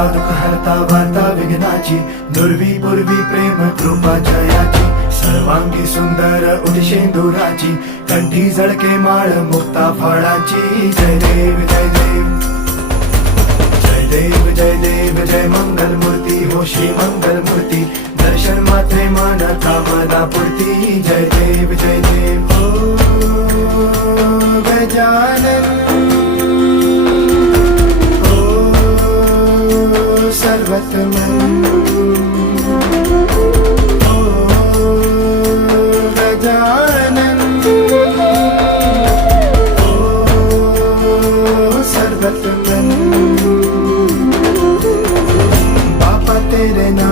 हरता दुःख हरता वार्ता विघ्नाची, दुर्वी पूर्वी प्रेम कृपा जयाची, सर्वांगी सुंदर उदिशेंदुराची, कंठी झळके माळ मुक्ता फळाची. जय देव जय देव जय देव जय देव जय मंगल मूर्ती हो श्री मंगल मूर्ती, दर्शन मात्रे मन कामना पूर्ती. जय देव जय देव हो गजानन हो सर्वतमन हो गजानन हो सर्वतमन. तेरे नाम